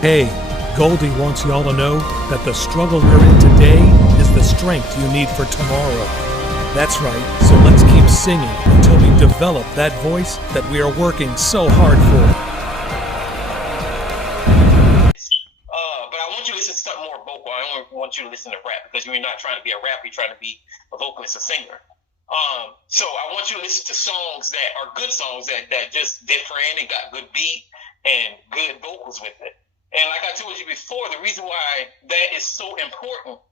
Hey, Goldie wants y'all to know that the struggle you're in today is the strength you need for tomorrow. That's right, so let's keep singing until we develop that voice that we are working so hard for. But I want you to listen to something more vocal. I don't want you to listen to rap because you're not trying to be a rapper, you're trying to be a vocalist, a singer. So I want you to listen to songs that are good songs that just different and got good beat and good vocals with it. And like I told you before, the reason why that is so important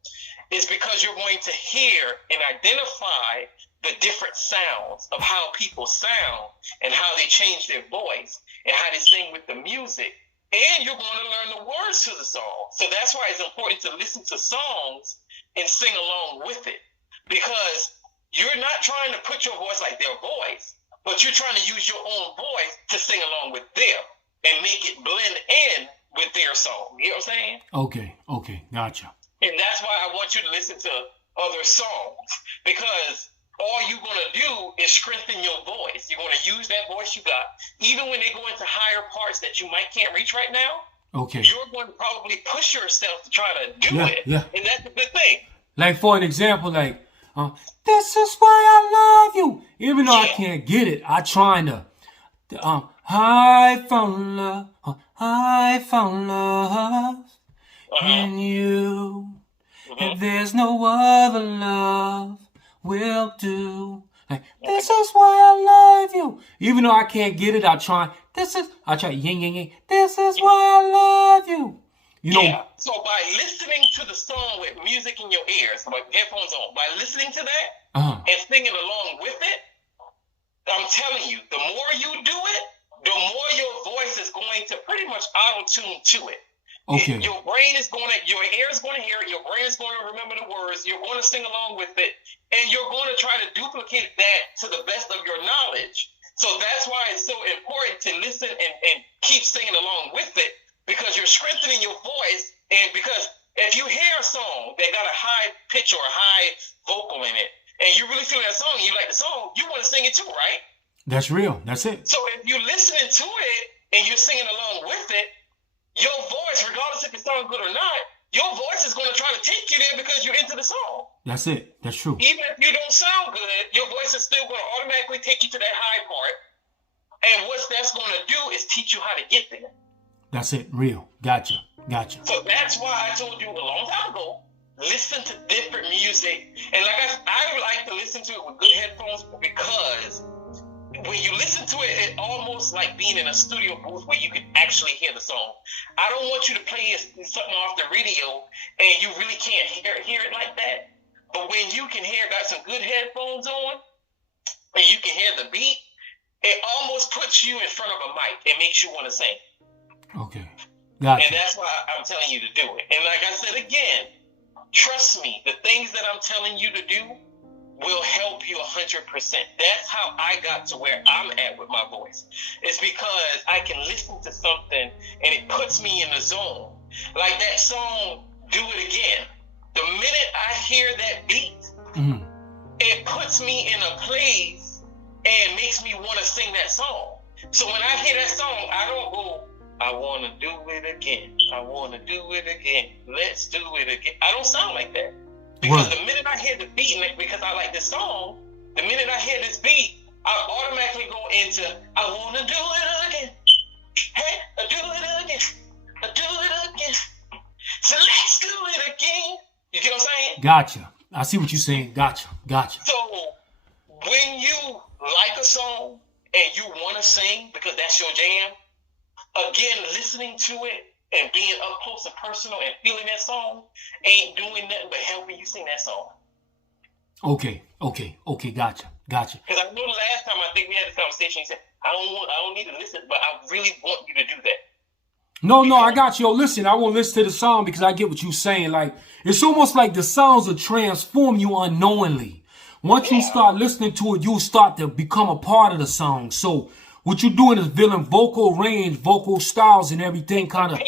is because you're going to hear and identify the different sounds of how people sound and how they change their voice and how they sing with the music. And you're going to learn the words to the song. So that's why it's important to listen to songs and sing along with it. Because you're not trying to put your voice like their voice, but you're trying to use your own voice to sing along with them and make it blend in with their song. You know what I'm saying? Okay, gotcha. And that's why I want you to listen to other songs, because all you're going to do is strengthen your voice. You're going to use that voice you got. Even when they go into higher parts that you can't reach right now, you're going to probably push yourself to try to do it. Yeah. And that's a good thing. Like, for an example, like, this is why I love you. Even though I can't get it, I trying to, I found love in you. And there's no other love will do. Like, this is why I love you. Even though I can't get it, I try, yin, yin, yin. This is why I love you. You know? So by listening to the song with music in your ears, like headphones on, by listening to that and singing along with it, I'm telling you, the more you do it, the more your voice is going to pretty much auto-tune to it. Okay. Your brain is going to, your ear is going to hear it, your brain is going to remember the words, you're going to sing along with it, and you're going to try to duplicate that to the best of your knowledge. So that's why it's so important to listen and keep singing along with it, because you're strengthening your voice. And because if you hear a song that got a high pitch or a high vocal in it, and you really feel that song and you like the song, you want to sing it too, right? That's real. That's it. So if you're listening to it and you're singing along with it, your voice, regardless if it sounds good or not, your voice is going to try to take you there because you're into the song. That's it. That's true. Even if you don't sound good, your voice is still going to automatically take you to that high part. And what that's going to do is teach you how to get there. That's it. Real. Gotcha. So that's why I told you a long time ago, listen to different music. And like I like to listen to it with good headphones, because when you listen to it, it's almost like being in a studio booth where you can actually hear the song. I don't want you to play something off the radio and you really can't hear it like that. But when you can hear, got some good headphones on, and you can hear the beat, it almost puts you in front of a mic and makes you want to sing. Okay. Gotcha. And that's why I'm telling you to do it. And like I said again, trust me, the things that I'm telling you to do will help you 100%. That's how I got to where I'm at with my voice. It's because I can listen to something and it puts me in the zone. Like that song, Do It Again. The minute I hear that beat, it puts me in a place and makes me want to sing that song. So when I hear that song, I don't go, I want to do it again. I want to do it again. Let's do it again. I don't sound like that. Because the minute I hear the beat, and because I like this song, the minute I hear this beat, I automatically go into, I want to do it again. Hey, I do it again. I do it again. So let's do it again. You get what I'm saying? Gotcha. I see what you're saying. Gotcha. So when you like a song and you want to sing because that's your jam, again, listening to it and being up close and personal and feeling that song ain't doing nothing but helping you sing that song. Okay, gotcha. Because I know the last time I think we had this conversation, you said, I don't need to listen, but I really want you to do that. No, I got you. Yo, listen, I won't listen to the song because I get what you're saying. Like, it's almost like the songs will transform you unknowingly. Once you start listening to it, you'll start to become a part of the song. So what you're doing is building vocal range, vocal styles, and everything kind of.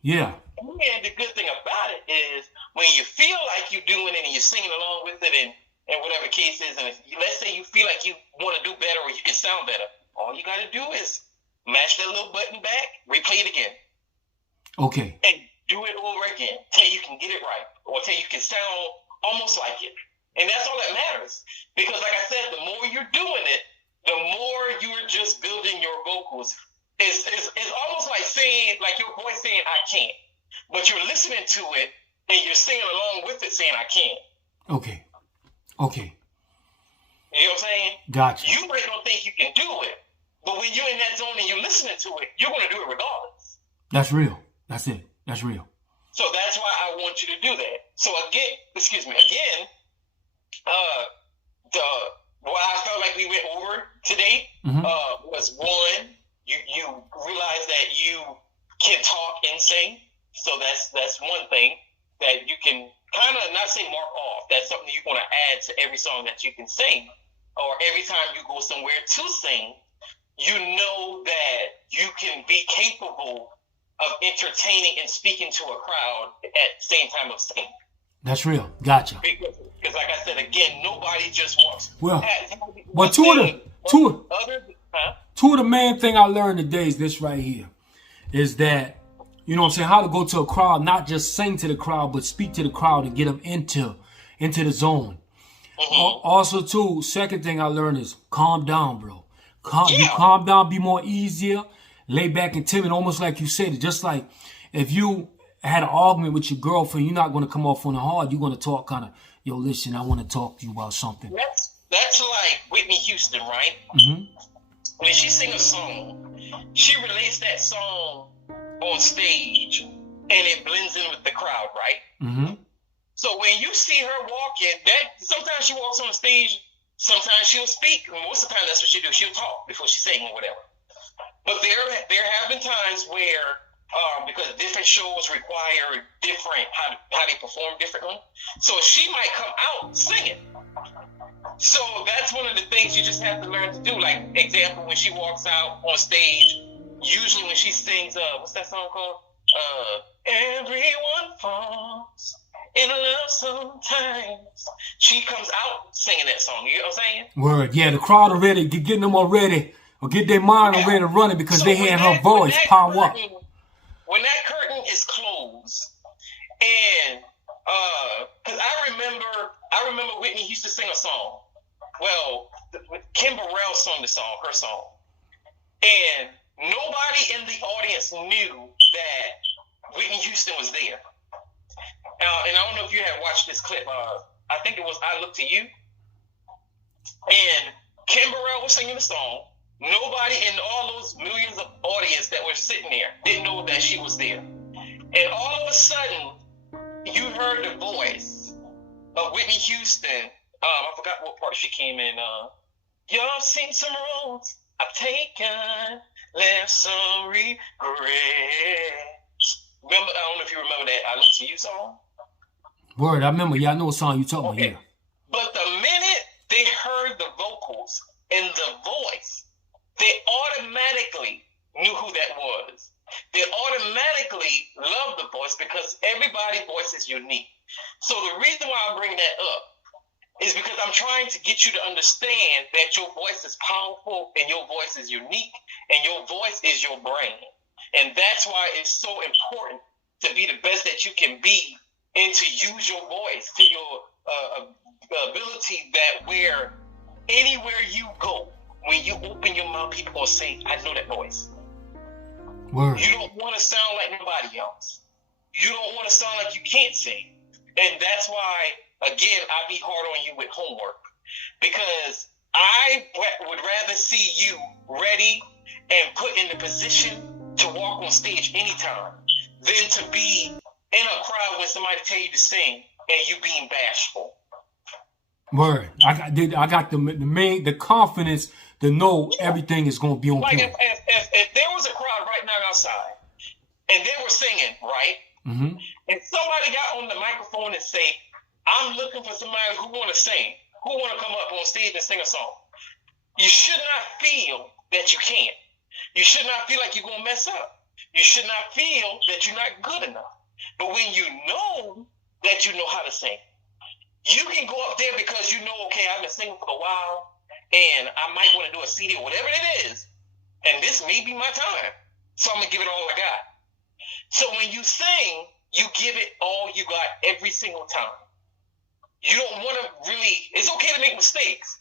Yeah. And the good thing about it is when you feel like you're doing it and you're singing along with it and whatever case is, and if let's say you feel like you want to do better or you can sound better, all you got to do is match that little button back, replay it again. Okay. and do it over again till you can get it right or till you can sound almost like it. And that's all that matters. Because like I said, the more you're doing it, the more you're just building your vocals. It's almost like saying, like your voice saying, I can't. But you're listening to it and you're singing along with it saying, I can't. Okay. Okay. You know what I'm saying? Gotcha. You might not think you can do it, but when you're in that zone and you're listening to it, you're going to do it regardless. That's real. That's it. That's real. So that's why I want you to do that. So again, what I felt like we went over today was one, you realize that you can talk and sing. So that's one thing that you can kind of not say mark off. That's something you're going to add to every song that you can sing, or every time you go somewhere to sing, you know that you can be capable of entertaining and speaking to a crowd at the same time of singing. That's real. Gotcha. Because like I said, again, nobody just wants. Well, two of the main thing I learned today is this right here, is that, you know what I'm saying, how to go to a crowd, not just sing to the crowd, but speak to the crowd and get them into the zone. Also, too, second thing I learned is calm down, bro. You calm down, be more easier, lay back and timid, almost like you said. Just like if you had an argument with your girlfriend, you're not going to come off on the hard. You're going to talk kind of, yo, listen, I want to talk to you about something. That's like Whitney Houston, right? When she sings a song, she relates that song on stage and it blends in with the crowd, right? So when you see her walking, sometimes she walks on the stage, sometimes she'll speak, and most of the time that's what she do. She'll talk before she sing or whatever. But there have been times where because different shows require different how they perform differently, so she might come out singing. So that's one of the things you just have to learn to do. Like example, when she walks out on stage, usually when she sings, what's that song called? Everyone falls in love sometimes. She comes out singing that song. You know what I'm saying? Word, yeah. The crowd already getting them already, or get their mind already running because so they hear her voice power up. When that curtain is closed, and because I remember Whitney used to sing a song. Well, Kim Burrell sung the song, her song, and nobody in the audience knew that Whitney Houston was there. And I don't know if you had watched this clip. I think it was "I Look to You," and Kim Burrell was singing the song. Nobody in all those millions of audience that were sitting there didn't know that she was there. And all of a sudden, you heard the voice of Whitney Houston. I forgot what part she came in. Y'all seen some roads I've taken, left some regrets. Remember, I don't know if you remember that "I Look to You" song. Word, I remember. Yeah, I know what song you talking about. Yeah. But the minute they heard the vocals and the voice, they automatically knew who that was. They automatically loved the voice because everybody's voice is unique. So the reason why I bring that up is because I'm trying to get you to understand that your voice is powerful and your voice is unique and your voice is your brain. And that's why it's so important to be the best that you can be and to use your voice to your ability that where anywhere you go, when you open your mouth, people will say, I know that voice. Word. You don't want to sound like nobody else. You don't want to sound like you can't sing. And that's why, again, I be hard on you with homework. Because I would rather see you ready and put in the position to walk on stage anytime than to be in a crowd when somebody tell you to sing and you being bashful. Word. I got the confidence to know everything is going to be on point. Like if there was a crowd right now outside and they were singing, right? And somebody got on the microphone and say, I'm looking for somebody who want to sing, who want to come up on stage and sing a song. You should not feel that you can't. You should not feel like you're going to mess up. You should not feel that you're not good enough. But when you know that you know how to sing, you can go up there because you know, okay, I've been singing for a while and I might want to do a CD or whatever it is. And this may be my time. So I'm going to give it all I got. So when you sing, you give it all you got every single time. You don't want to really, it's okay to make mistakes,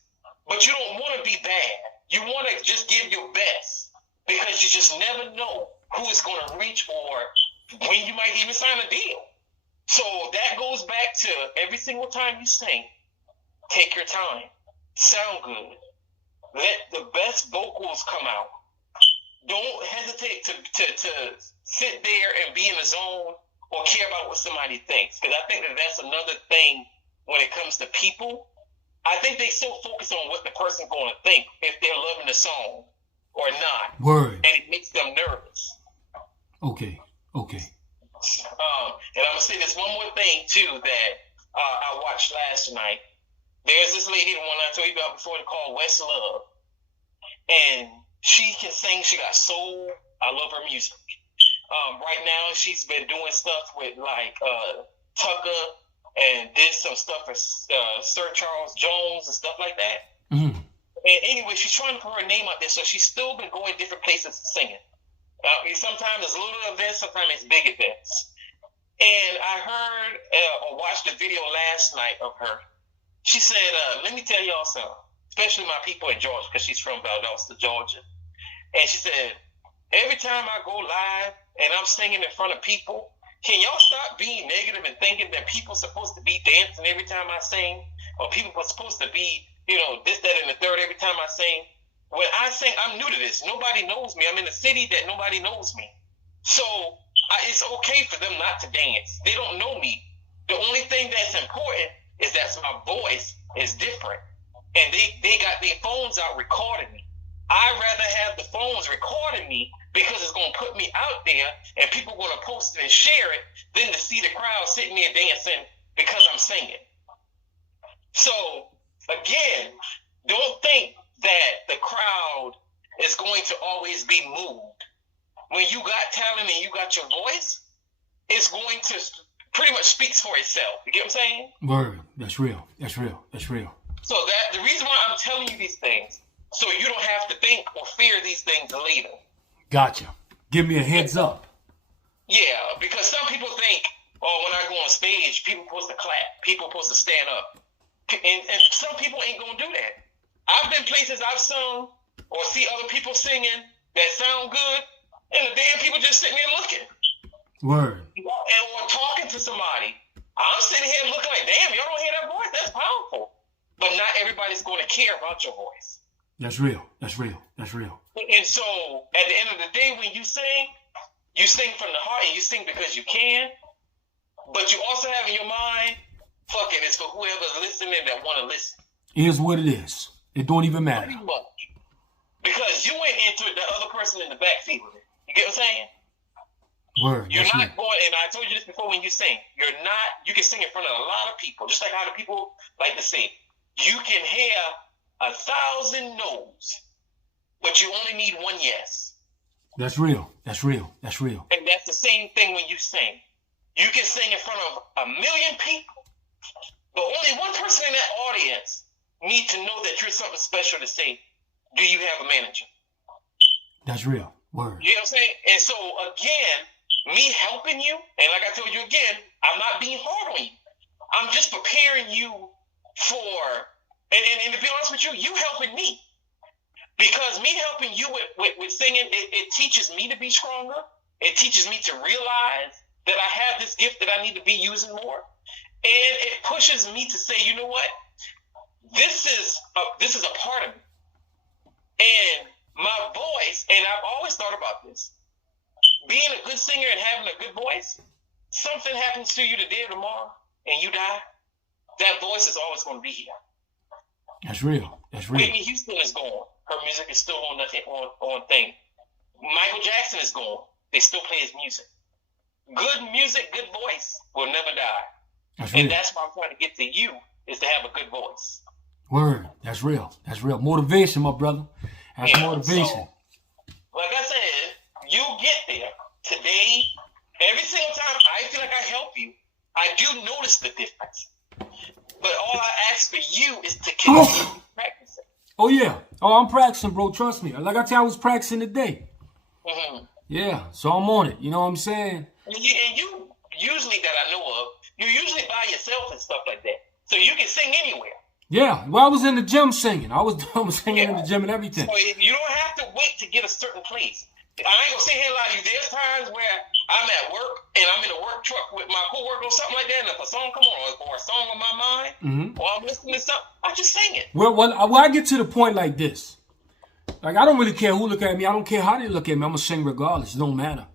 but you don't want to be bad. You want to just give your best because you just never know who it's going to reach or when you might even sign a deal. So that goes back to every single time you sing, take your time, sound good, let the best vocals come out. Don't hesitate to sit there and be in the zone or care about what somebody thinks. Because I think that that's another thing when it comes to people. I think they so focus on what the person's going to think if they're loving the song or not. Word. And it makes them nervous. Okay. And I'm going to say this one more thing, too, that I watched last night. There's this lady, the one I told you about before, called Westlove. And she can sing. She got soul. I love her music. Right now, she's been doing stuff with, like, Tucker and did some stuff for Sir Charles Jones and stuff like that. Mm-hmm. And anyway, she's trying to put her name out there, so she's still been going different places singing. Sometimes it's little events, sometimes it's big events. And I heard or watched a video last night of her. She said, let me tell y'all something, especially my people in Georgia, because she's from Valdosta, Georgia. And she said, every time I go live and I'm singing in front of people, can y'all stop being negative and thinking that people are supposed to be dancing every time I sing? Or people are supposed to be, this, that, and the third every time I sing? When I sing, I'm new to this. Nobody knows me. I'm in a city that nobody knows me. So it's okay for them not to dance. They don't know me. The only thing that's important is that my voice is different. And they got their phones out recording me. I'd rather have the phones recording me because it's going to put me out there and people are going to post it and share it than to see the crowd sitting there dancing because I'm singing. So, again, don't think that the crowd is going to always be moved. When you got talent and you got your voice, it's going to pretty much speaks for itself. You get what I'm saying? Word. That's real. So that the reason why I'm telling you these things, so you don't have to think or fear these things later. Gotcha. Give me a heads up. Yeah, because some people think, when I go on stage, people supposed to clap, people supposed to stand up. And some people ain't going to do that. I've been places I've sung or see other people singing that sound good, and the damn people just sitting there looking. Word. Or talking to somebody. I'm sitting here looking like, damn, y'all don't hear that voice? That's powerful. But not everybody's going to care about your voice. That's real. And so, at the end of the day, when you sing from the heart, and you sing because you can, but you also have in your mind, fuck it, it's for whoever's listening that want to listen. It is what it is. It don't even matter. Pretty much. Because you went into it, the other person in the backseat with it. You get what I'm saying? Word. You're not going, and I told you this before when you sing, you can sing in front of a lot of people, just like how the people like to sing. You can hear 1,000 no's, but you only need one yes. That's real. And that's the same thing when you sing. You can sing in front of 1 million people, but only one person in that audience needs to know that you're something special to say. Do you have a manager? That's real. Word. You know what I'm saying? And so, again, me helping you, and like I told you again, I'm not being hard on you. I'm just preparing you for, and to be honest with you, you helping me. Because me helping you with singing, it teaches me to be stronger. It teaches me to realize that I have this gift that I need to be using more. And it pushes me to say, you know what? This is a part of me. And my voice, and I've always thought about this, being a good singer and having a good voice, something happens to you today or tomorrow and you die, that voice is always going to be here. That's real. Whitney Houston is gone. Her music is still on thing. Michael Jackson is gone. They still play his music. Good music, good voice will never die. And that's what I'm trying to get to you, is to have a good voice. Word. That's real. Motivation, my brother. That's motivation. So, like I said, you get there. Today, every single time I feel like I help you, I do notice the difference. But all I ask for you is to continue practicing. Oh, yeah. Oh, I'm practicing, bro. Trust me. Like I tell you, I was practicing today. Mm-hmm. Yeah. So I'm on it. You know what I'm saying? and you usually that I know of, you usually by yourself and stuff like that. So you can sing anywhere. Yeah, well, I was in the gym singing. I was singing in the gym and everything. So you don't have to wait to get a certain place. I ain't gonna sit here and lie to you. There's times where I'm at work and I'm in a work truck with my coworker or something like that, and if a song come on or a song on my mind, or I'm listening to something, I just sing it. Well, I get to the point like this. Like, I don't really care who look at me. I don't care how they look at me. I'm gonna sing regardless. It don't matter.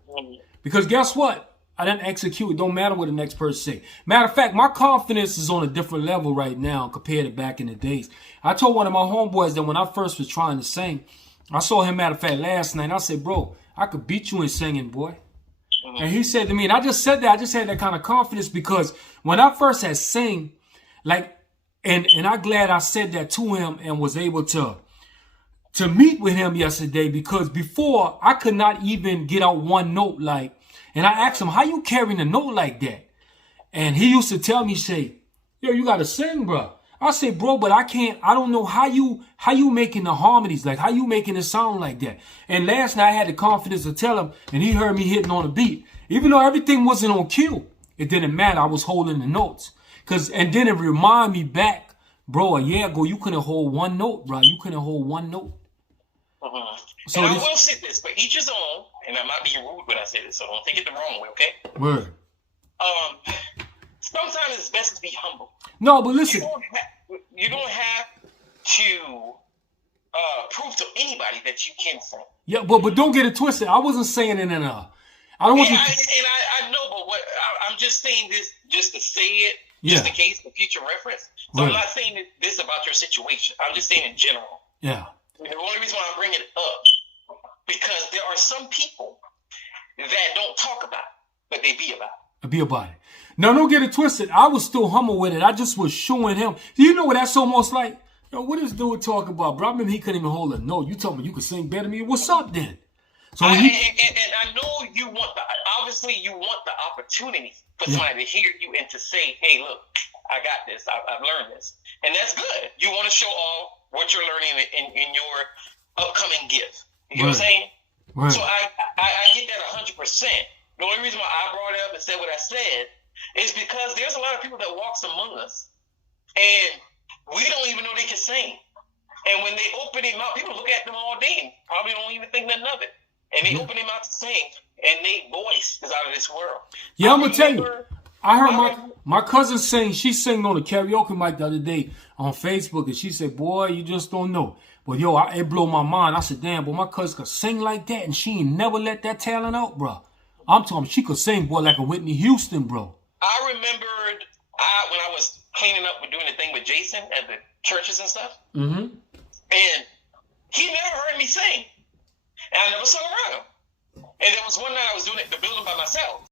Because guess what? I didn't execute. It don't matter what the next person say. Matter of fact, my confidence is on a different level right now compared to back in the days. I told one of my homeboys that when I first was trying to sing, I saw him, matter of fact, last night. I said, bro, I could beat you in singing, boy. And he said to me, and I just said that, I just had that kind of confidence because when I first had sing, like, and I'm glad I said that to him and was able to meet with him yesterday, because before I could not even get out one note, like, and I asked him, how you carrying a note like that? And he used to tell me, say, yo, you got to sing, bro. I say, bro, but I don't know how you making the harmonies, like how you making it sound like that. And last night I had the confidence to tell him, and he heard me hitting on the beat. Even though everything wasn't on cue, it didn't matter. I was holding the notes. And then it reminded me back, bro, a year ago, you couldn't hold one note, bro. You couldn't hold one note. So and I will say this, for each his own, and I might be rude when I say this, so don't take it the wrong way, okay? Word. Sometimes it's best to be humble. No, but listen. You don't have to prove to anybody that you can sing. Yeah, but don't get it twisted. I wasn't saying it in a... I don't want you... I know, but I'm just saying this just to say it, just in case for future reference. So I'm not saying this about your situation. I'm just saying in general. Yeah. And the only reason why I'm bringing it up, because there are some people that don't talk about it, but they be about it. Be about it. No, don't get it twisted. I was still humble with it. I just was showing him. You know what that's almost like? Yo, what is dude talking about, bro? I remember he couldn't even hold a note. You told me you could sing better than me. What's up then? So and I know you want obviously you want the opportunity for somebody to hear you and to say, hey, look, I got this. I've learned this. And that's good. You want to show all what you're learning in your upcoming gift. You know what I'm saying? Right. So I get that 100%. The only reason why I brought it up and said what I said is because there's a lot of people that walks among us, and we don't even know they can sing. And when they open their mouth, people look at them all day and probably don't even think nothing of it. And they open their mouth to sing, and their voice is out of this world. Yeah, I'm going to tell you. I heard my cousin sing. She sang on the karaoke mic the other day on Facebook, and she said, boy, you just don't know. But, yo, it blew my mind. I said, damn, but my cousin could sing like that, and she ain't never let that talent out, bro. I'm talking, she could sing, boy, like a Whitney Houston, bro. I remembered when I was cleaning up and doing the thing with Jason at the churches and stuff. Mm-hmm. And he never heard me sing. And I never sung around him. And there was one night I was doing it in the building by myself.